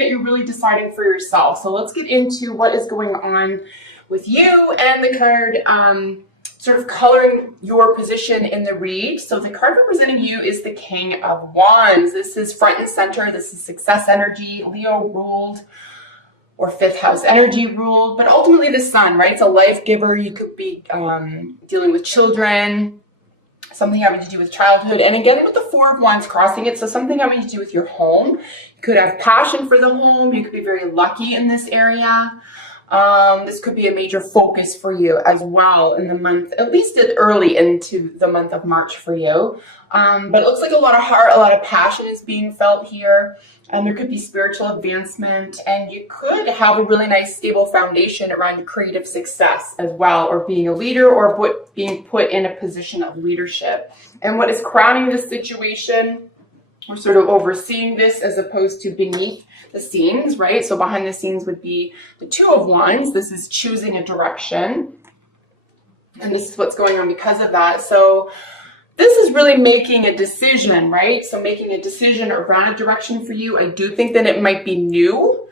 that you're really deciding for yourself. So let's get into what is going on with you and the card sort of coloring your position in the read. So the card representing you is the King of Wands. This is front and center. This is success energy, Leo ruled, or fifth house energy ruled, but ultimately the sun, right? It's a life giver. You could be dealing with children, something having to do with childhood. And again, with the Four of Wands crossing it, so something having to do with your home. You could have passion for the home. You could be very lucky in this area. This could be a major focus for you as well in the month, at least early into the month of March for you. But it looks like a lot of heart, a lot of passion is being felt here. And there could be spiritual advancement, and you could have a really nice stable foundation around your creative success as well, or being a leader, or being put in a position of leadership. And what is crowning this situation, we're sort of overseeing this as opposed to beneath the scenes, right? So behind the scenes would be the Two of Wands. This is choosing a direction, and this is what's going on because of that. So this is really making a decision, right? So making a decision around a direction for you. I do think that it might be new,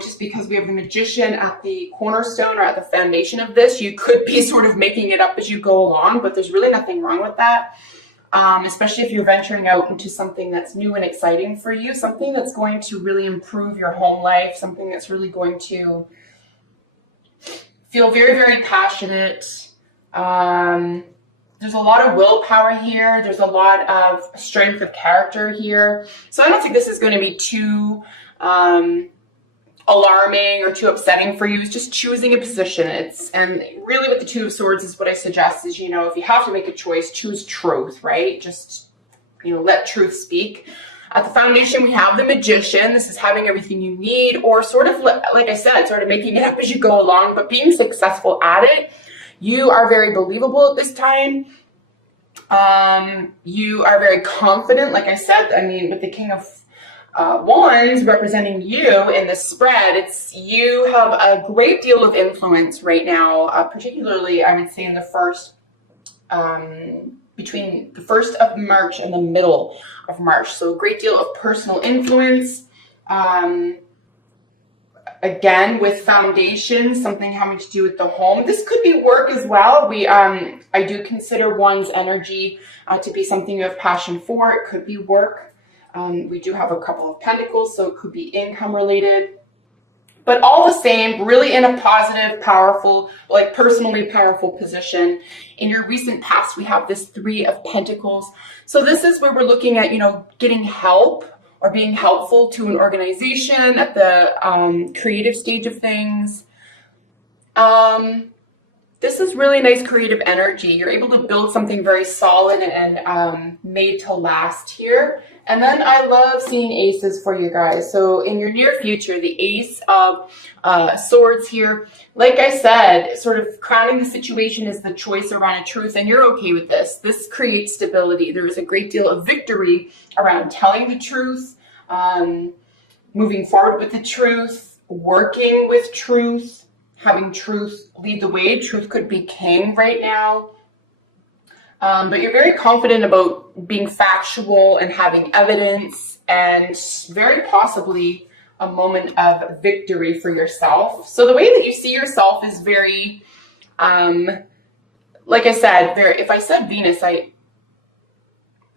just because we have the Magician at the cornerstone or at the foundation of this. You could be sort of making it up as you go along, but there's really nothing wrong with that. Especially if you're venturing out into something that's new and exciting for you, something that's going to really improve your home life, something that's really going to feel very, very passionate. There's a lot of willpower here. There's a lot of strength of character here. So I don't think this is going to be too alarming or too upsetting for you. It's just choosing a position. And really with the Two of Swords is what I suggest is, you know, if you have to make a choice, choose truth, right? Just, you know, let truth speak. At the foundation, we have the Magician. This is having everything you need, or sort of, like I said, sort of making it up as you go along, but being successful at it. You are very believable at this time. You are very confident, like I said. I mean, with the King of Wands representing you in the spread, you have a great deal of influence right now, particularly, I would say, in the first, between the 1st of March and the middle of March. So a great deal of personal influence. Again, with foundation, something having to do with the home. This could be work as well. I do consider one's energy to be something you have passion for. It could be work. We do have a couple of pentacles, so it could be income related. But all the same, really in a positive, powerful, like personally powerful position. In your recent past, we have this Three of Pentacles. So this is where we're looking at, you know, getting help or being helpful to an organization at the creative stage of things. This is really nice creative energy. You're able to build something very solid and made to last here. And then I love seeing aces for you guys. So in your near future, the Ace of Swords here, like I said, sort of crowning the situation is the choice around a truth, and you're okay with this. This creates stability. There is a great deal of victory around telling the truth, moving forward with the truth, working with truth, having truth lead the way. Truth could be king right now. But you're very confident about being factual and having evidence, and very possibly a moment of victory for yourself. So the way that you see yourself is very, like I said, if I said Venus, I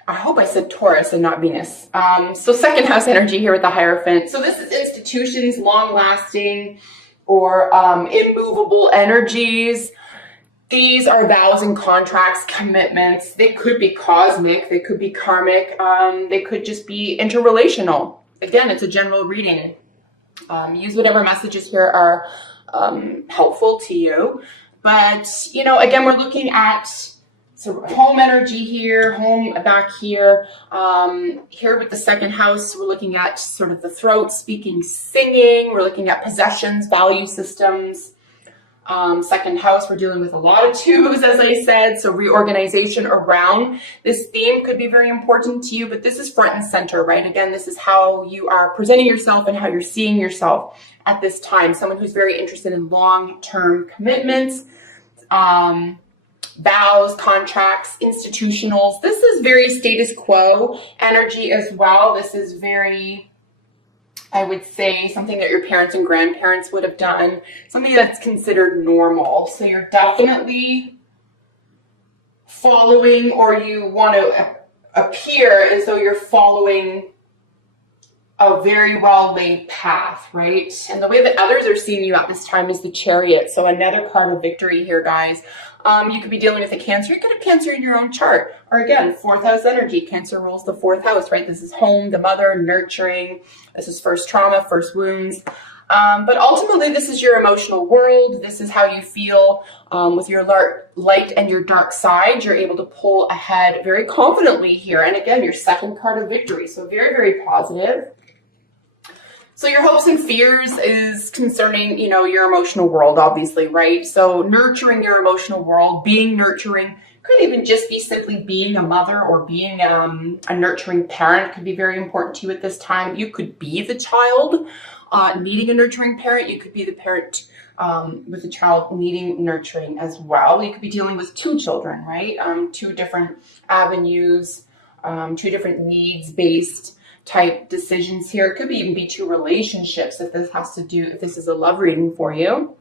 hope I said Taurus and not Venus. So second house energy here with the Hierophant. So this is institutions, long-lasting or immovable energies. These are vows and contracts, commitments. They could be cosmic, they could be karmic, they could just be interrelational. Again, it's a general reading. Use whatever messages here are helpful to you. But, you know, again, we're looking at sort of home energy here, home back here. Here with the second house, we're looking at sort of the throat, speaking, singing. We're looking at possessions, value systems. Second house, we're dealing with a lot of twos, as I said, so reorganization around this theme could be very important to you, but this is front and center, right? Again, this is how you are presenting yourself and how you're seeing yourself at this time. Someone who's very interested in long-term commitments, vows, contracts, institutionals. This is very status quo energy as well. This is very I would say something that your parents and grandparents would have done, something that's considered normal. So you're definitely following, or you want to appear as though you're following a very well laid path, right? And the way that others are seeing you at this time is the Chariot. So another card of victory here, guys. You could be dealing with a Cancer. You could have Cancer in your own chart. Or again, fourth house energy. Cancer rules the fourth house, right? This is home, the mother, nurturing. This is first trauma, first wounds. But ultimately, this is your emotional world. This is how you feel with your light and your dark side. You're able to pull ahead very confidently here. And again, your second card of victory. So very, very positive. So your hopes and fears is concerning, you know, your emotional world, obviously, right? So nurturing your emotional world, being nurturing, could even just be simply being a mother or being a nurturing parent could be very important to you at this time. You could be the child needing a nurturing parent. You could be the parent with a child needing nurturing as well. You could be dealing with two children, right? Two different avenues, two different needs-based type decisions here. It could even be two relationships if this is a love reading for you.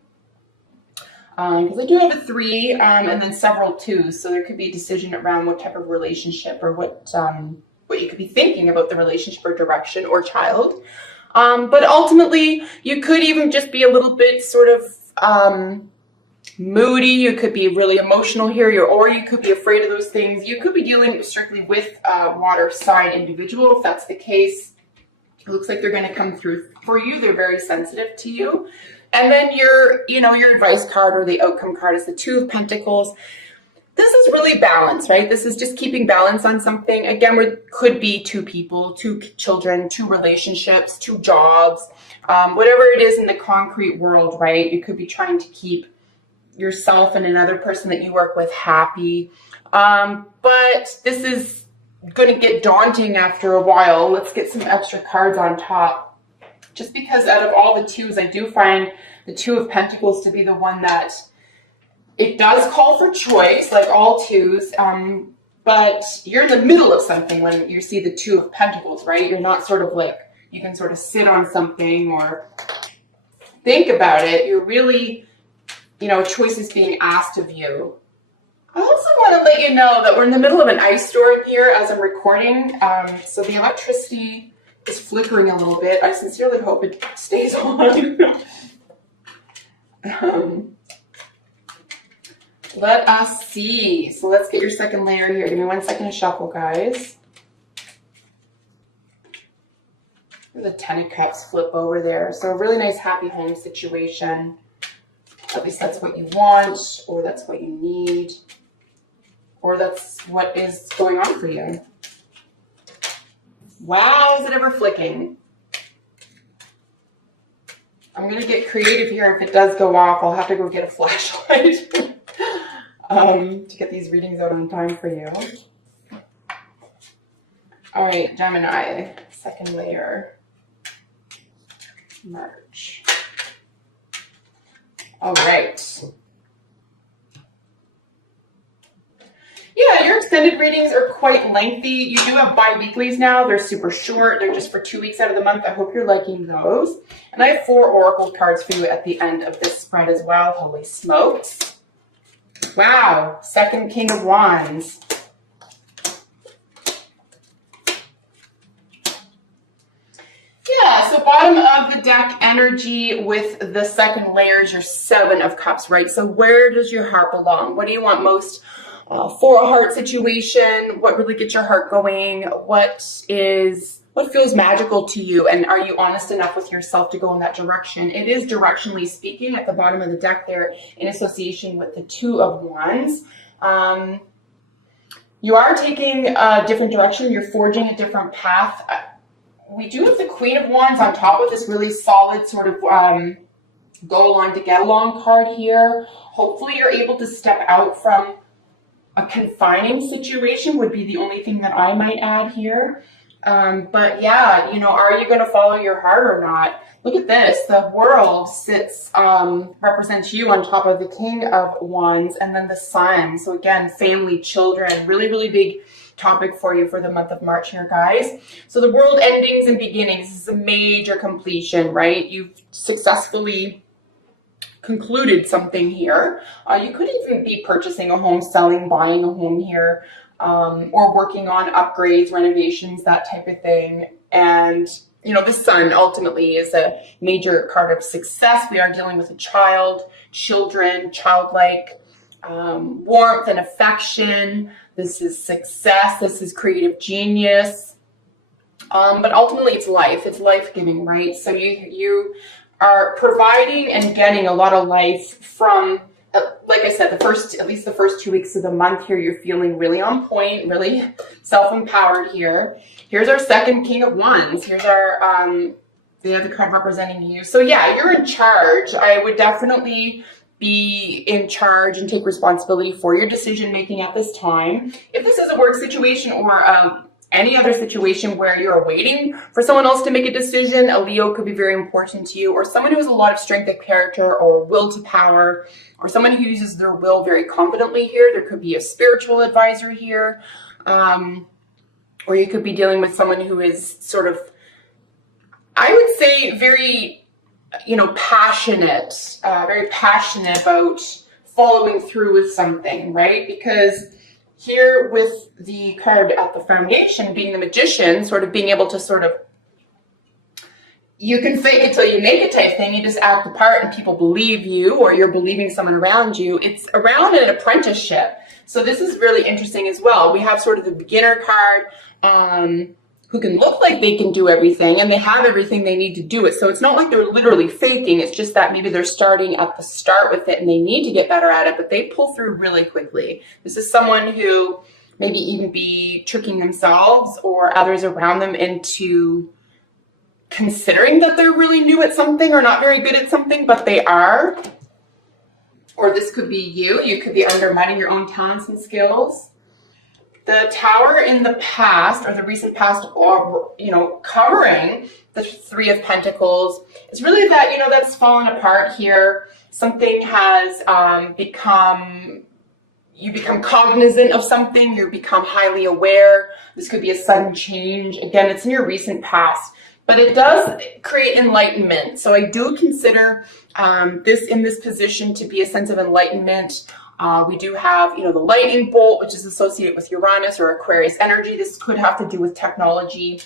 Because I do have a 3 and then several 2s, so there could be a decision around what type of relationship or what you could be thinking about the relationship or direction or child. But ultimately, you could even just be a little bit sort of moody. You could be really emotional here, or you could be afraid of those things. You could be dealing strictly with a water sign individual. If that's the case, it looks like they're going to come through for you. They're very sensitive to you. And then your advice card or the outcome card is the 2 of Pentacles. This is really balance, right? This is just keeping balance on something. Again, it could be 2 people, 2 children, 2 relationships, 2 jobs, whatever it is in the concrete world, right? You could be trying to keep yourself and another person that you work with happy. But this is going to get daunting after a while. Let's get some extra cards on top. Just because out of all the 2s, I do find the 2 of Pentacles to be the one that it does call for choice, like all 2s, but you're in the middle of something when you see the 2 of Pentacles, right? You're not sort of like, you can sort of sit on something or think about it. You're really, choices being asked of you. I also want to let you know that we're in the middle of an ice storm here as I'm recording, so the electricity is flickering a little bit. I sincerely hope it stays on. Let us see. So let's get your second layer here. Give me 1 second to shuffle, guys. The 10 of Cups flip over there. So a really nice happy home situation. At least that's what you want, or that's what you need, or that's what is going on for you. Wow, is it ever flicking? I'm going to get creative here. If it does go off, I'll have to go get a flashlight to get these readings out on time for you. All right, Gemini, second layer. Merge. All right. Yeah, your extended readings are quite lengthy. You do have bi-weeklies now. They're super short. They're just for 2 weeks out of the month. I hope you're liking those. And I have 4 oracle cards for you at the end of this spread as well. Holy smokes. Wow. Second King of Wands. Yeah, so bottom of the deck energy with the second layer is your 7 of Cups, right? So where does your heart belong? What do you want most for a heart situation? What really gets your heart going? What feels magical to you? And are you honest enough with yourself to go in that direction? It is directionally speaking at the bottom of the deck there in association with the 2 of Wands. You are taking a different direction. You're forging a different path. We do have the Queen of Wands on top of this really solid sort of go along to get along card here. Hopefully you're able to step out from a confining situation would be the only thing that I might add here. But yeah, are you going to follow your heart or not? Look at this. The World represents you on top of the King of Wands and then the Sun. So again, family, children, really, really big topic for you for the month of March here, guys. So the world endings and beginnings. This is a major completion, right? You've successfully concluded something here. You could even be purchasing a home, selling, buying a home here, or working on upgrades, renovations, that type of thing. And you know, the sun ultimately is a major card of success. We are dealing with a child, children, childlike warmth and affection. This is success. This is creative genius. But ultimately, it's life. It's life-giving, right? So you are providing and getting a lot of life from, like I said, at least the first 2 weeks of the month here, you're feeling really on point, really self-empowered here. Here's our second King of Wands. Here's our, the other card representing you. So yeah, you're in charge. I would definitely be in charge and take responsibility for your decision-making at this time. If this is a work situation or any other situation where you're waiting for someone else to make a decision, a Leo could be very important to you, or someone who has a lot of strength of character or will to power, or someone who uses their will very confidently here. There could be a spiritual advisor here, or you could be dealing with someone who is sort of, I would say, very, you know, passionate, very passionate about following through with something, right? Because here with the card at the foundation being the Magician, sort of being able to sort of, you can fake it till you make it type thing. You just act the part and people believe you, or you're believing someone around you. It's around an apprenticeship. So this is really interesting as well. We have sort of the beginner card, who can look like they can do everything and they have everything they need to do it. So it's not like they're literally faking. It's just that maybe they're starting at the start with it and they need to get better at it, but they pull through really quickly. This is someone who maybe even be tricking themselves or others around them into considering that they're really new at something or not very good at something, but they are. Or this could be you. You could be undermining your own talents and skills. The Tower in the past, or the recent past, or, you know, covering the Three of Pentacles, is really that, you know, that's fallen apart here. Something has you become cognizant of something, you become highly aware. This could be a sudden change. Again, it's in your recent past, but it does create enlightenment. So I do consider this in this position to be a sense of enlightenment. We do have, you know, the lightning bolt, which is associated with Uranus or Aquarius energy. This could have to do with technology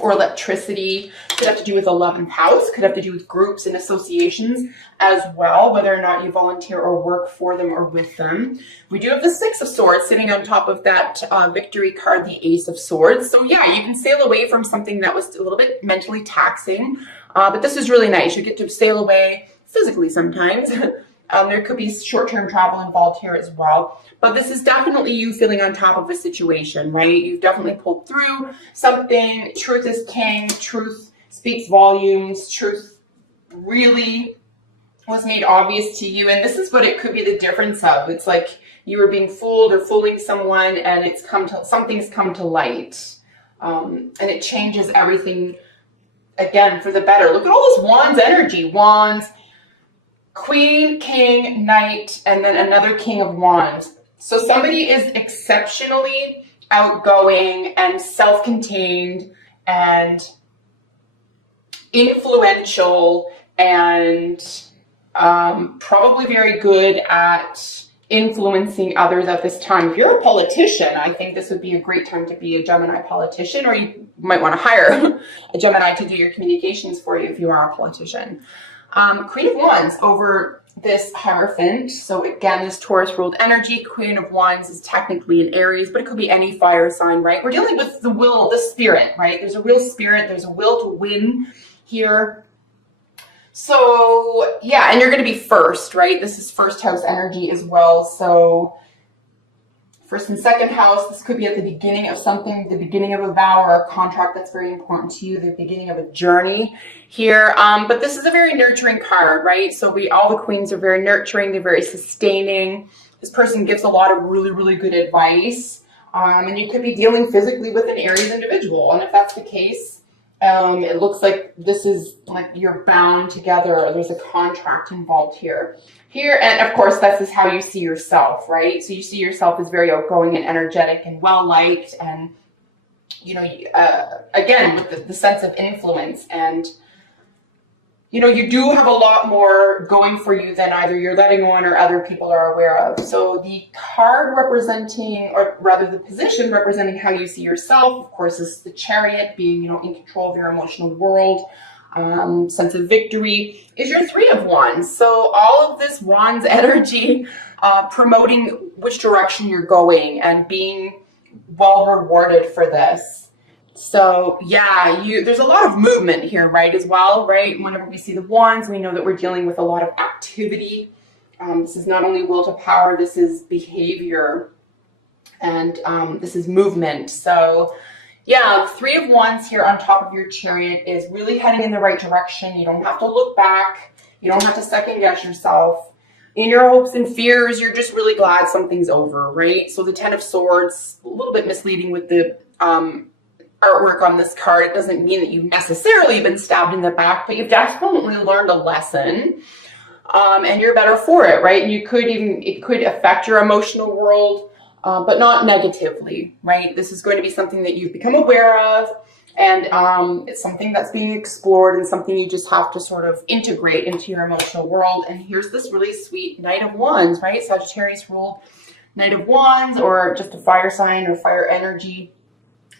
or electricity. Could have to do with 11th house. Could have to do with groups and associations as well, whether or not you volunteer or work for them or with them. We do have the Six of Swords sitting on top of that victory card, the Ace of Swords. So yeah, you can sail away from something that was a little bit mentally taxing, but this is really nice. You get to sail away physically sometimes. There could be short-term travel involved here as well. But this is definitely you feeling on top of a situation, right? You've definitely pulled through something. Truth is king. Truth speaks volumes. Truth really was made obvious to you. And this is what it could be the difference of. It's like you were being fooled or fooling someone and something's come to light. And it changes everything, again, for the better. Look at all this Wands energy. Wands, Queen, King, Knight, and then another King of Wands. So somebody is exceptionally outgoing and self-contained and influential and probably very good at influencing others at this time. If you're a politician, I think this would be a great time to be a Gemini politician, or you might want to hire a Gemini to do your communications for you if you are a politician. Queen of Wands over this Hierophant. So again, this Taurus ruled energy. Queen of Wands is technically an Aries, but it could be any fire sign, right? We're dealing with the will, the spirit, right? There's a real spirit. There's a will to win here. So yeah, and you're going to be first, right? This is first house energy as well. So first and second house, this could be at the beginning of something, the beginning of a vow or a contract that's very important to you, the beginning of a journey here. But this is a very nurturing card, right? So all the queens are very nurturing. They're very sustaining. This person gives a lot of really, really good advice. And you could be dealing physically with an Aries individual. And if that's the case, It looks like this is like you're bound together. There's a contract involved here. And of course, this is how you see yourself, right? So you see yourself as very outgoing and energetic and well-liked, and, you know, again, with the sense of influence. And, you know, you do have a lot more going for you than either you're letting on or other people are aware of. So the card representing, or rather the position representing how you see yourself, of course, is the Chariot, being, you know, in control of your emotional world. Sense of victory is your Three of Wands. So all of this Wands energy, promoting which direction you're going and being well rewarded for this. So yeah, there's a lot of movement here, right, as well, right? Whenever we see the Wands, we know that we're dealing with a lot of activity. This is not only will to power, this is behavior, and this is movement. So yeah, Three of Wands here on top of your Chariot is really heading in the right direction. You don't have to look back. You don't have to second guess yourself. In your hopes and fears, you're just really glad something's over, right? So the Ten of Swords, a little bit misleading with the artwork on this card. It doesn't mean that you've necessarily been stabbed in the back, but you've definitely learned a lesson, and you're better for it, right? And it could affect your emotional world, but not negatively, right? This is going to be something that you've become aware of, and it's something that's being explored and something you just have to sort of integrate into your emotional world. And here's this really sweet Knight of Wands, right? Sagittarius ruled Knight of Wands, or just a fire sign or fire energy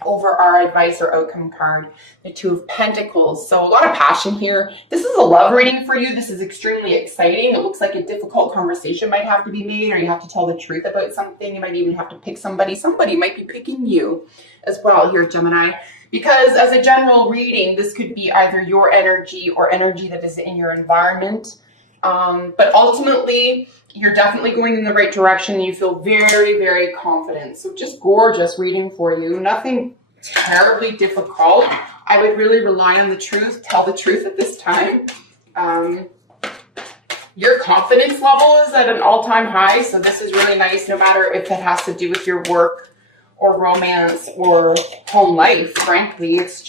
over our advice or outcome card, the Two of Pentacles. So a lot of passion here. This is a love reading for you. This is extremely exciting. It looks like a difficult conversation might have to be made, or you have to tell the truth about something. You might even have to pick somebody. Somebody might be picking you as well here, Gemini. Because as a general reading, this could be either your energy or energy that is in your environment. But ultimately, you're definitely going in the right direction. You feel very, very confident. So just gorgeous reading for you. Nothing terribly difficult. I would really rely on the truth. Tell the truth at this time. Your confidence level is at an all-time high. So this is really nice, no matter if it has to do with your work or romance or home life. Frankly, it's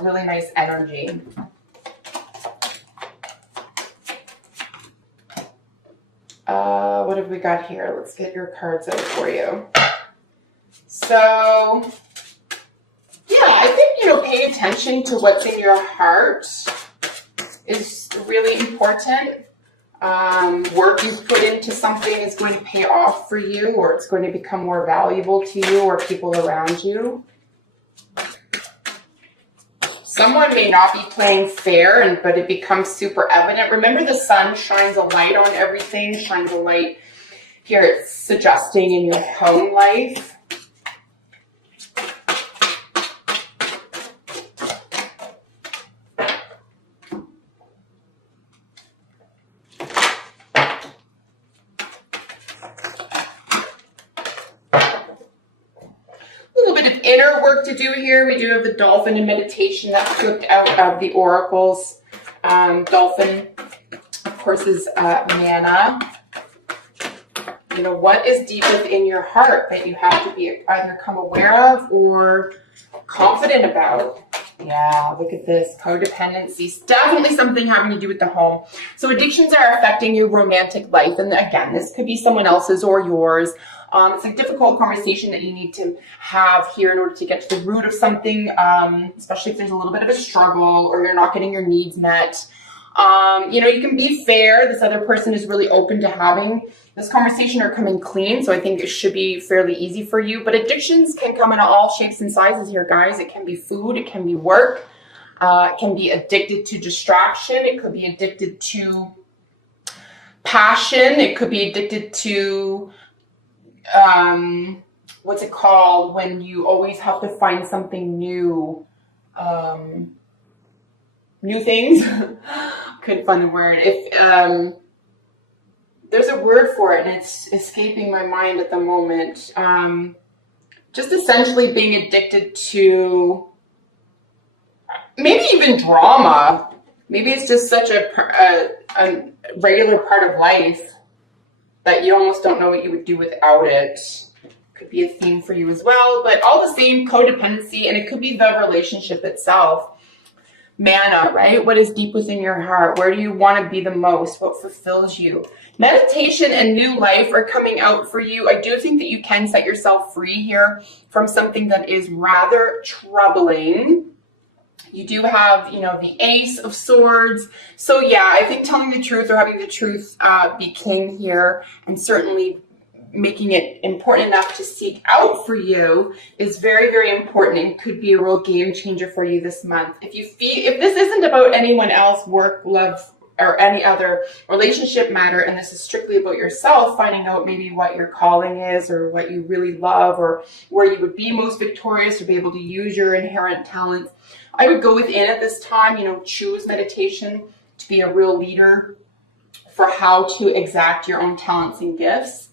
really nice energy. What have we got here? Let's get your cards out for you. So, yeah, I think, you know, pay attention to what's in your heart is really important. Work you put into something is going to pay off for you, or it's going to become more valuable to you or people around you. Someone may not be playing fair, but it becomes super evident. Remember, the sun shines a light on everything, shines a light here. It's suggesting in your home life. Inner work to do here. We do have the dolphin and meditation that's flipped out of the oracles. Dolphin, of course, is mana. You know, what is deep within your heart that you have to be either come aware of or confident about? Yeah, look at this. Codependency. Definitely something having to do with the home. So addictions are affecting your romantic life. And again, this could be someone else's or yours. It's a difficult conversation that you need to have here in order to get to the root of something, especially if there's a little bit of a struggle or you're not getting your needs met. You know, you can be fair. This other person is really open to having this conversation or coming clean. So I think it should be fairly easy for you. But addictions can come in all shapes and sizes here, guys. It can be food. It can be work. It can be addicted to distraction. It could be addicted to passion. It could be addicted to... what's it called when you always have to find something new? New things. Couldn't find the word. If there's a word for it and it's escaping my mind at the moment. Just essentially being addicted to maybe even drama. Maybe it's just such a regular part of life that you almost don't know what you would do without it. Could be a theme for you as well, but all the same, codependency, and it could be the relationship itself. Mana, right? What is deep within your heart? Where do you want to be the most? What fulfills you? Meditation and new life are coming out for you. I do think that you can set yourself free here from something that is rather troubling. You do have, you know, the Ace of Swords. So yeah, I think telling the truth or having the truth be king here, and certainly making it important enough to seek out for you is very, very important and could be a real game changer for you this month. If this isn't about anyone else, work, love, or any other relationship matter, and this is strictly about yourself, finding out maybe what your calling is or what you really love or where you would be most victorious or be able to use your inherent talents, I would go within at this time, you know, choose meditation to be a real leader for how to exact your own talents and gifts.